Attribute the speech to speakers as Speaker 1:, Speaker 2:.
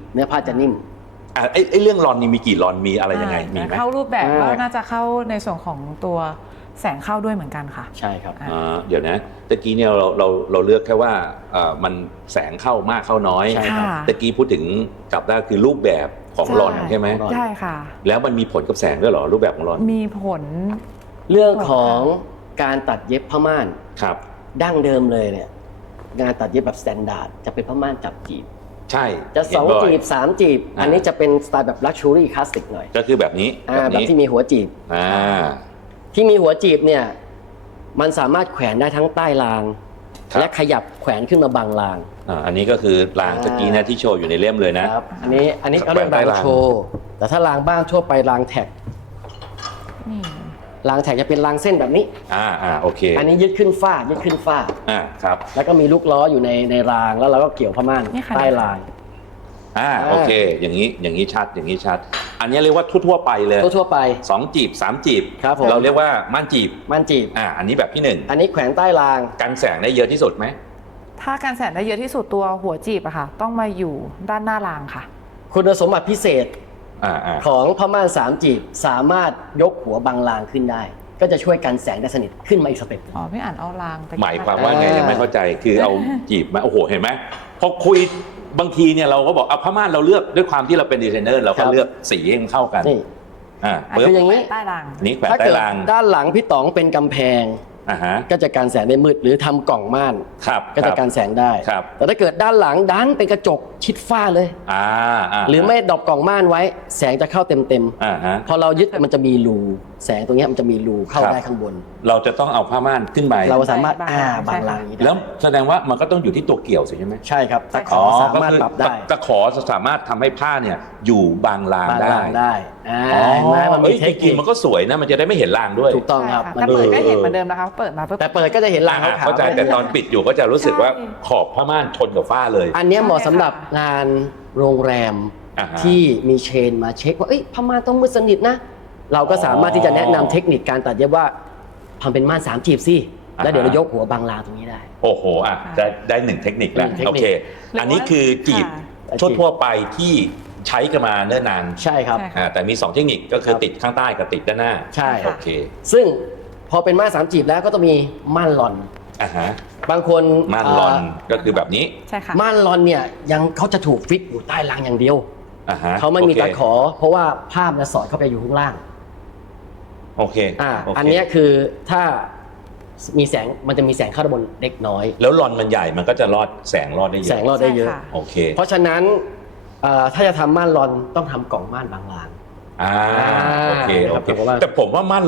Speaker 1: เนื้อผ้าจะนิ่ม
Speaker 2: ไอ้เรื่องรอนนี่มีกี่รอนมีอะไรยังไงมีไหม
Speaker 3: เข้ารูปแบบก็น่าจะเข้าในส่วนของตัวแสงเข้าด้วยเหมือนกันค่ะ
Speaker 1: ใช่ครับ
Speaker 2: เดี๋ยวนะตะกี้เนี่ยเราเลือกแค่ว่ามันแสงเข้ามากเข้าน้อย
Speaker 1: ใช่ครับ
Speaker 2: ตะกี้พูดถึงกลับได้คือรูปแบบของรอนใช่ไหม
Speaker 3: ใช่ค่ะ
Speaker 2: แล้วมันมีผลกับแสงด้วยเหรอรูปแบบของรอน
Speaker 3: มีผล
Speaker 1: เรื่องของการตัดเย็บผ้าม่าน
Speaker 2: ครับ
Speaker 1: ดั้งเดิมเลยเนี่ยงานตัดเย็บแบบสแตนดาร์ดจะเป็นผ้าม่านจับจีบ
Speaker 2: ใช่
Speaker 1: จะ2 จีบ3 จีบอันนี้จะเป็นสไตล์แบบลักชัวรี่คลาสสิกหน่อย
Speaker 2: ก็คือแบบนี้
Speaker 1: แบบที่มีหัวจีบที่มีหัวจีบเนี่ยมันสามารถแขวนได้ทั้งใต้รางและขยับแขวนขึ้นมาบังราง
Speaker 2: อันนี้ก็คือรางตะกี้นะที่โชว์อยู่ในเล่มเลยนะครับ
Speaker 1: อันนี้เขาเรียกรางโชว์แต่ถ้ารางบ้านทั่วไปรางแท็กรางแท็กจะเป็นรางเส้นแบบนี้
Speaker 2: โอเค
Speaker 1: อันนี้ยึดขึ้นฝ้า
Speaker 2: ครับ
Speaker 1: แล้วก็มีลูกล้ออยู่ในรางแล้วเราก็เกี่ยวผ้าม่านใต้ราง
Speaker 2: โอเคอย่างนี้ชัดอันนี้เรียกว่าทั่วไปเลย
Speaker 1: ทั่วไป
Speaker 2: 2 จีบ3 จีบ
Speaker 1: ครับผม
Speaker 2: เราเรียกว่าม่านจีบอันนี้แบบที่1
Speaker 1: อันนี้แขวนใต้ราง
Speaker 2: กันแสงได้เยอะที่สุดไหม
Speaker 3: ถ้ากันแสงได้เยอะที่สุดตัวหัวจีบอะค่ะต้องมาอยู่ด้านหน้ารางค่ะ
Speaker 1: คุณสมบัติพิเศษของผ้าม่าน3 จีบสามารถยกหัวบังรางขึ้นได้ก็จะช่วยกันแสงได้สนิทขึ้นมาอีกสเต็ป
Speaker 3: พี่อ่านเอาราง
Speaker 2: หมายความว่าไงยังไม่เข้าใจคือเอาจีบมาโอ้โหเห็นไหมพอคุยบางทีเนี่ยเราก็บอกเอาผ้าม่านเราเลือกด้วยความที่เราเป็นดีไซเนอร์เราก็เลือกสีให้มันเข้ากัน
Speaker 1: คืออย่างนี้
Speaker 3: ใต้ราง
Speaker 2: นี่แขวนใต้ราง
Speaker 1: ด้านหลังพี่ต๋องเป็นกำแพงก็จะกันแสงได้มืดหรือทำกล่องม่านก็จะกันแสงได้แต่ถ้าเกิดด้านหลังดันเป็นกระจกชิดฝ้าเลยหรือไม่ดอกกล่องม่านไว้แสงจะเข้าเต็มพอเรายึดมันจะมีรูแสงตรงนี้มันจะมีรูเข้าได้ข้างบน
Speaker 2: เราจะต้องเอาผ้าม่านขึ้นไป
Speaker 1: เราสามารถบังรางนี้ได้
Speaker 2: แล้วแสดงว่ามันก็ต้องอยู่ที่ตัวเกี่ยวสิใช่ไหม
Speaker 1: ใช่ครับตะขอสามารถปรับได้
Speaker 2: ตะขอสามารถทำให้ผ้าเนี่ยอยู่บางรางได้มันมีเทคนิคมันก็สวยนะมันจะได้ไม่เห็นรางด้วย
Speaker 1: ถูกต้องครับ
Speaker 3: แต่เปิดก็เห็นเหมือนเดิมนะคะเปิดมา
Speaker 1: แต่เปิดก็จะเห็นรางขาว
Speaker 2: เข้าใจแต่ตอนปิดอยู่ก็จะรู้สึกว่าขอบผ้าม่านชนกับฝ้าเลย
Speaker 1: อันนี้เหมาะสำหรับงานโรงแรมที่มีเชนมาเช็คว่าผ้าม่านต้องมืดสนิทนะเราก็สามารถที่จะแนะนำเทคนิคการตัดเย็บว่าทำเป็นม่าน3 จีบสิแล้วเดี๋ยวเรายกหัวบางรางตรงนี้ได้
Speaker 2: โอ้โหได้1 เทคนิคแล้วโอเคอันนี้คือจีบทั่วไปที่ใช้กันมาเนิ่นนาน
Speaker 1: ใช่ครับ
Speaker 2: แต่มี2 เทคนิคก็คือติดข้างใต้กับติดด้านหน้า
Speaker 1: ใช่
Speaker 2: โอเค
Speaker 1: ซึ่งพอเป็นม่าน3 จีบแล้วก็ต้องมีม่านลอนบางคน
Speaker 2: ม่านลอนก็คือแบบนี้
Speaker 3: ใช่ค่ะ
Speaker 1: ม่านลอนเนี่ยยังเขาจะถูกฟิกอยู่ใต้รางอย่างเดียวเขาไม่มีตะขอเพราะว่าภาพจะสอดเข้าไปอยู่ข้างล่าง
Speaker 2: โอเค
Speaker 1: อันนี้คือถ้ามีแสงมันจะมีแสงเข้าด้านบนเล็กน้อย
Speaker 2: แล้วลอนมันใหญ่มันก็จะแสงรอดได้เยอะ
Speaker 1: แสงรอดได้เยอะ
Speaker 2: โอเค
Speaker 1: เพราะฉะนั้นถ้าจะทำม่านลอนต้องทำกล่องม่านบางราง
Speaker 2: โอเคแต่ผมว่าม่าน